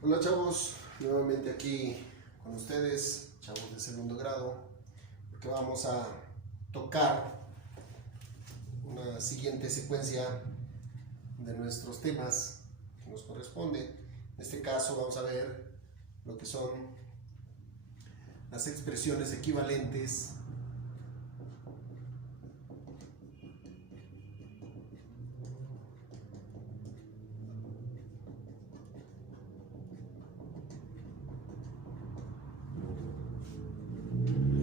Hola chavos, nuevamente aquí con ustedes, chavos de segundo grado, porque vamos a tocar una siguiente secuencia de nuestros temas que nos corresponde. En este caso vamos a ver lo que son las expresiones equivalentes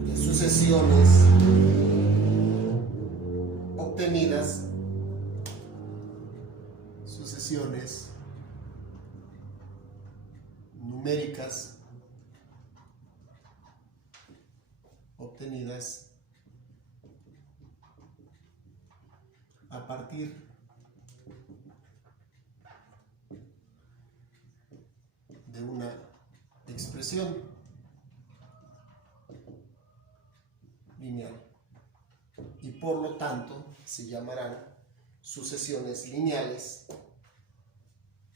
de sucesiones obtenidas, sucesiones numéricas obtenidas a partir de una expresión lineal y por lo tanto se llamarán sucesiones lineales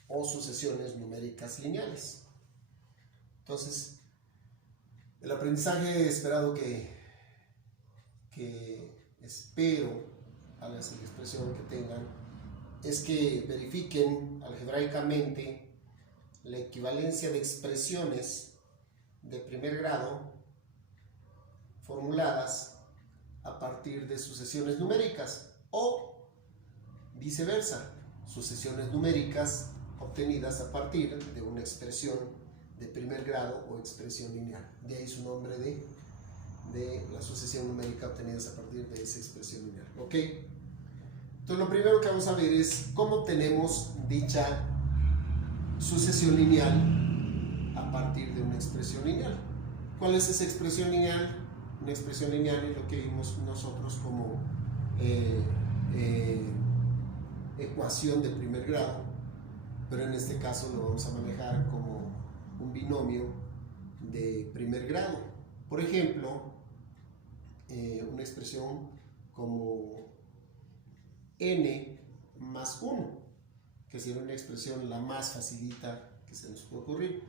o sucesiones numéricas lineales. Entonces, el aprendizaje esperado que espero a la expresión que tengan es que verifiquen algebraicamente la equivalencia de expresiones de primer grado formuladas a partir de sucesiones numéricas o viceversa, sucesiones numéricas obtenidas a partir de una expresión de primer grado o expresión lineal. De ahí su nombre de la sucesión numérica obtenidas a partir de esa expresión lineal. ¿Ok? Entonces lo primero que vamos a ver es cómo obtenemos dicha sucesión lineal a partir de una expresión lineal. ¿Cuál es esa expresión lineal? Una expresión lineal es lo que vimos nosotros como ecuación de primer grado, pero en este caso lo vamos a manejar como un binomio de primer grado. Por ejemplo, una expresión como n más 1, que sería una expresión la más facilita que se nos puede ocurrir.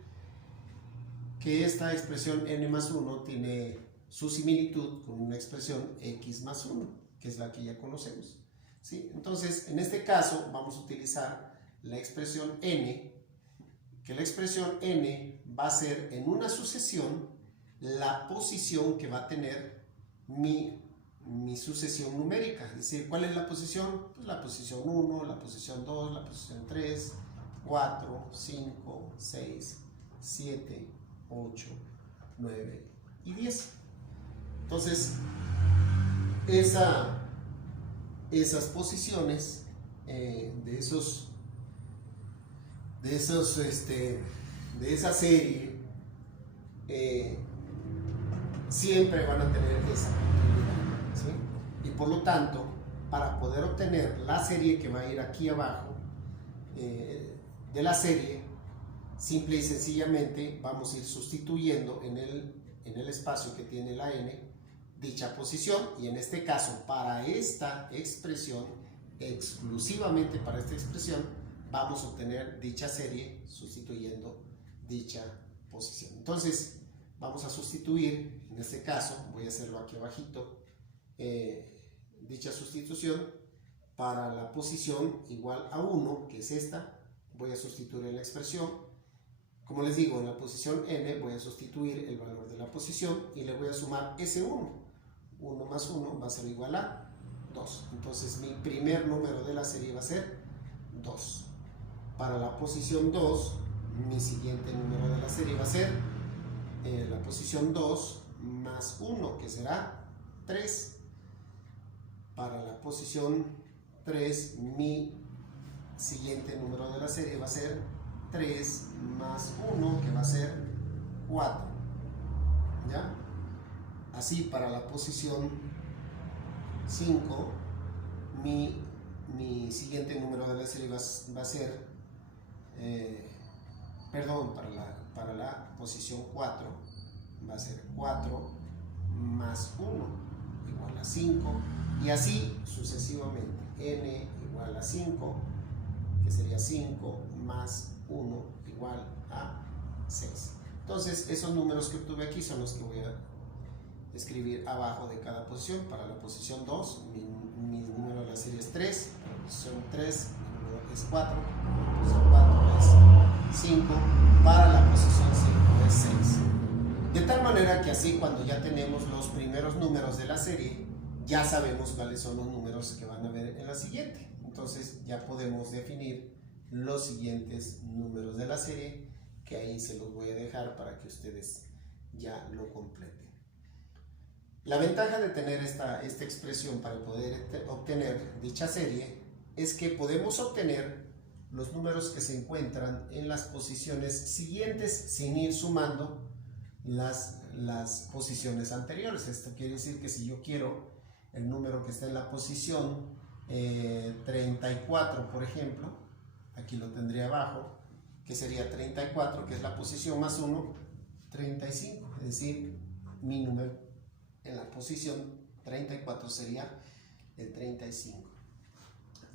Que esta expresión n más 1 tiene su similitud con una expresión x más 1, que es la que ya conocemos, ¿sí? Entonces, en este caso vamos a utilizar la expresión n, que la expresión n va a ser en una sucesión la posición que va a tener mi sucesión numérica. Es decir, ¿cuál es la posición? Pues la posición 1, la posición 2, la posición 3, 4, 5, 6, 7, 8, 9 y 10. Entonces, esas posiciones de esa serie siempre van a tener esa continuidad, ¿sí? Y por lo tanto, para poder obtener la serie que va a ir aquí abajo de la serie, simple y sencillamente vamos a ir sustituyendo en el espacio que tiene la n dicha posición, y en este caso para esta expresión, exclusivamente para esta expresión, vamos a obtener dicha serie sustituyendo dicha posición. Entonces vamos a sustituir, en este caso voy a hacerlo aquí abajito, dicha sustitución para la posición igual a 1, que es esta. Voy a sustituir en la expresión, como les digo, en la posición n voy a sustituir el valor de la posición y le voy a sumar ese 1. 1 más 1 va a ser igual a 2. Entonces mi primer número de la serie va a ser 2. Para la posición 2, mi siguiente número de la serie va a ser la posición 2 más 1, que será 3. Para la posición 3, mi siguiente número de la serie va a ser 3 más 1, que va a ser 4. ¿Ya? Así, para la posición 5, mi siguiente número de la serie va a ser, para la posición 4 va a ser 4 más 1 igual a 5, y así sucesivamente. N igual a 5, que sería 5 más 1 igual a 6. Entonces, esos números que obtuve aquí son los que voy a escribir abajo de cada posición. Para la posición 2, mi número de la serie es 3. Para la posición 3, mi número es 4. Para la posición 4 es 5. Para la posición 5 es 6. De tal manera que así, cuando ya tenemos los primeros números de la serie, ya sabemos cuáles son los números que van a ver en la siguiente. Entonces ya podemos definir los siguientes números de la serie, que ahí se los voy a dejar para que ustedes ya lo completen. La ventaja de tener esta expresión para poder obtener dicha serie es que podemos obtener los números que se encuentran en las posiciones siguientes sin ir sumando las posiciones anteriores. Esto quiere decir que si yo quiero el número que está en la posición 34, por ejemplo, aquí lo tendría abajo, que sería 34, que es la posición más 1, 35, es decir, mi número en la posición 34 sería el 35.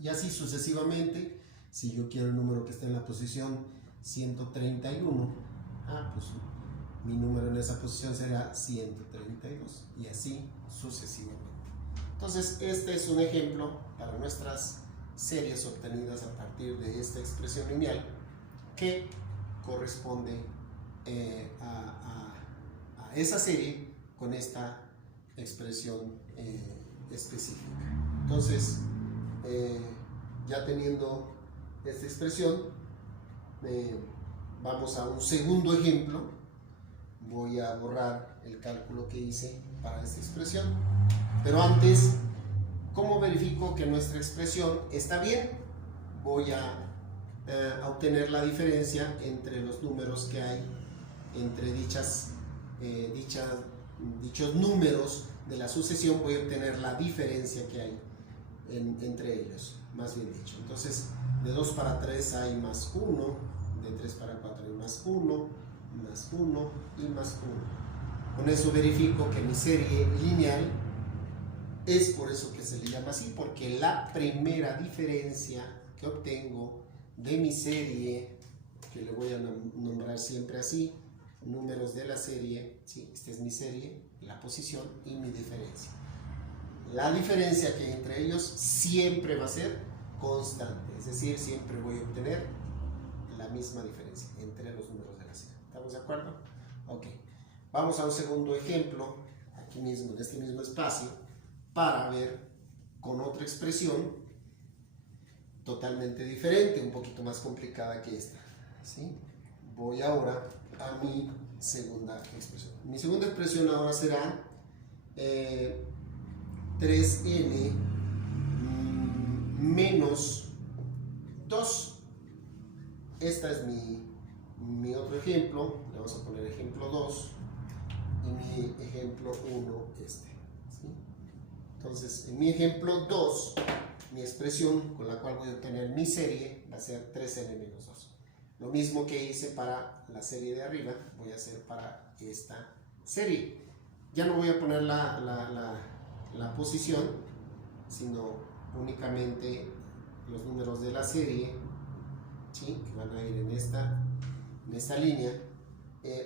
Y así sucesivamente, si yo quiero el número que está en la posición 131, pues mi número en esa posición será 132, y así sucesivamente. Entonces, este es un ejemplo para nuestras series obtenidas a partir de esta expresión lineal que corresponde a esa serie con esta expresión específica. Entonces, ya teniendo esta expresión, vamos a un segundo ejemplo. Voy a borrar el cálculo que hice para esta expresión, pero antes, ¿cómo verifico que nuestra expresión está bien? Voy a obtener la diferencia entre los números que hay entre dichos números de la sucesión. Voy a obtener la diferencia que hay entre ellos, más bien dicho. Entonces, de 2 para 3 hay más 1, de 3 para 4 hay más 1, más 1 y más 1. Con eso verifico que mi serie lineal es por eso que se le llama así, porque la primera diferencia que obtengo de mi serie, que le voy a nombrar siempre así, números de la serie, ¿sí? Esta es mi serie, la posición y mi diferencia. La diferencia que hay entre ellos siempre va a ser constante, es decir, siempre voy a obtener la misma diferencia entre los números de la serie. ¿Estamos de acuerdo? Ok. Vamos a un segundo ejemplo, aquí mismo, en este mismo espacio, para ver con otra expresión totalmente diferente, un poquito más complicada que esta, ¿sí? Voy ahora a mi segunda expresión. Mi segunda expresión ahora será 3n menos 2. Esta es mi otro ejemplo. Le vamos a poner ejemplo 2 y mi ejemplo 1 este, ¿sí? Entonces, en mi ejemplo 2, mi expresión con la cual voy a obtener mi serie va a ser 3n menos 2. Lo mismo que hice para la serie de arriba, voy a hacer para esta serie. Ya no voy a poner la posición, sino únicamente los números de la serie, ¿sí? Que van a ir en esta línea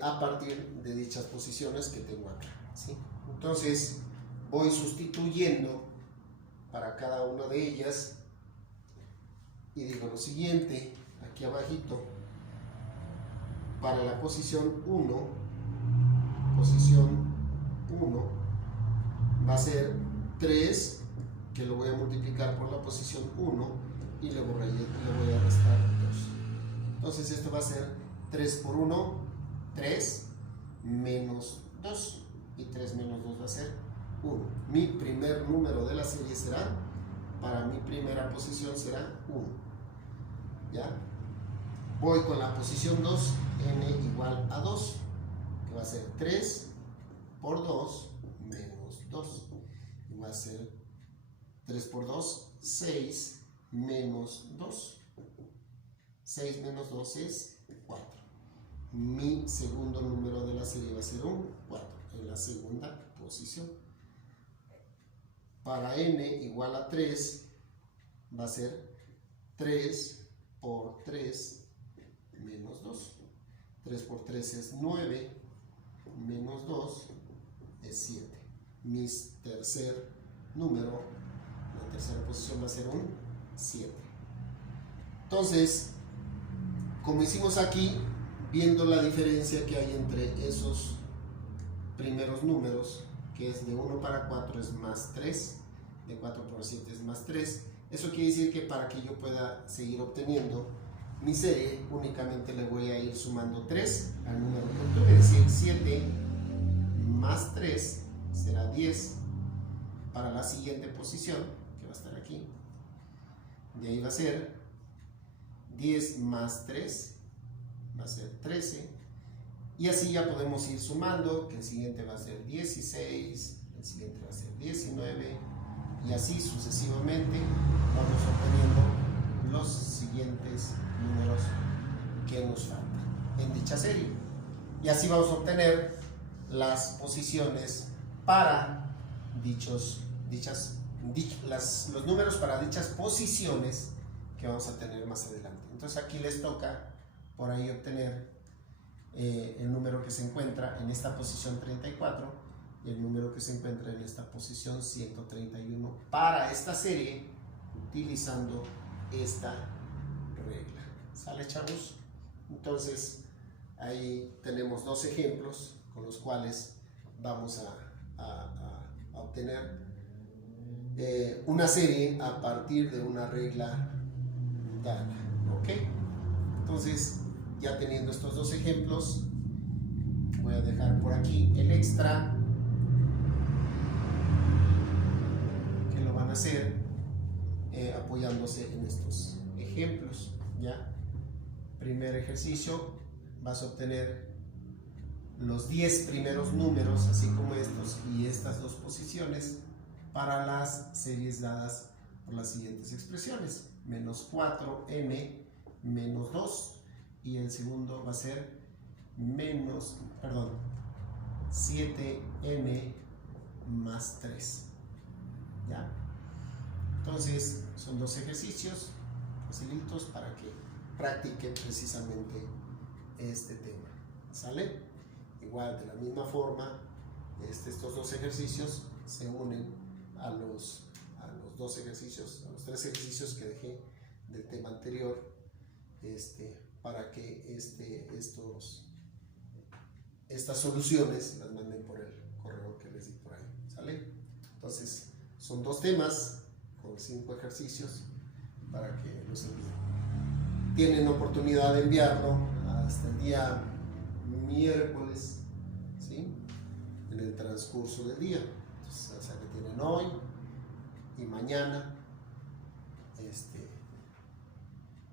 a partir de dichas posiciones que tengo acá, ¿sí? Entonces voy sustituyendo para cada una de ellas y digo lo siguiente, aquí abajito, para la posición 1 va a ser 3, que lo voy a multiplicar por la posición 1 y le voy a restar 2. Entonces esto va a ser 3 por 1, 3 menos 2, y 3 menos 2 va a ser 1. Mi primer número de la serie será, para mi primera posición será 1. ¿Ya? Voy con la posición 2, n igual a 2, que va a ser 3 por 2 menos 2. Y va a ser 3 por 2, 6 menos 2. 6 menos 2 es 4. Mi segundo número de la serie va a ser un 4 en la segunda posición. Para n igual a 3 va a ser 3 por 3 menos 2. 3 por 3 es 9, menos 2 es 7. Mi tercer número, la tercera posición va a ser un 7. Entonces, como hicimos aquí, viendo la diferencia que hay entre esos primeros números, que es de 1 para 4 es más 3, de 4 por 7 es más 3, eso quiere decir que para que yo pueda seguir obteniendo mi serie, únicamente le voy a ir sumando 3 al número que obtuve, es decir, 7 más 3 será 10 para la siguiente posición, que va a estar aquí. De ahí va a ser 10 más 3, va a ser 13. Y así ya podemos ir sumando, que el siguiente va a ser 16, el siguiente va a ser 19, y así sucesivamente vamos obteniendo los siguientes números que nos faltan en dicha serie. Y así vamos a obtener las posiciones para los números para dichas posiciones que vamos a tener más adelante. Entonces aquí les toca por ahí obtener el número que se encuentra en esta posición 34 y el número que se encuentra en esta posición 131 para esta serie, utilizando esta regla. ¿Sale, chavos? Entonces ahí tenemos dos ejemplos con los cuales vamos a obtener una serie a partir de una regla dada. ¿Ok? Entonces, ya teniendo estos dos ejemplos, voy a dejar por aquí el extra, que lo van a hacer apoyándose en estos ejemplos. ¿Ya? Primer ejercicio, vas a obtener los 10 primeros números, así como estos y estas dos posiciones, para las series dadas por las siguientes expresiones: menos 4m menos 2, y el segundo va a ser 7m más 3. ¿Ya? Entonces son dos ejercicios facilitos para que practiquen precisamente este tema. ¿Sale? Igual, de la misma forma, estos dos ejercicios se unen a los dos ejercicios, a los tres ejercicios que dejé del tema anterior, para que estas soluciones las manden por el correo que les di por ahí. ¿Sale? Entonces, son dos temas con 5 ejercicios para que los envíen. Tienen oportunidad de enviarlo hasta el día miércoles, ¿sí? En el transcurso del día. Entonces, o sea, que tienen hoy y mañana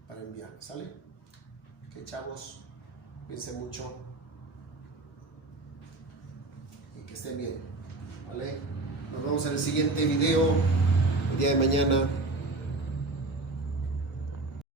para enviar. ¿Sale? Ok, chavos, cuídense mucho y que estén bien. ¿Vale? Nos vemos en el siguiente video el día de mañana.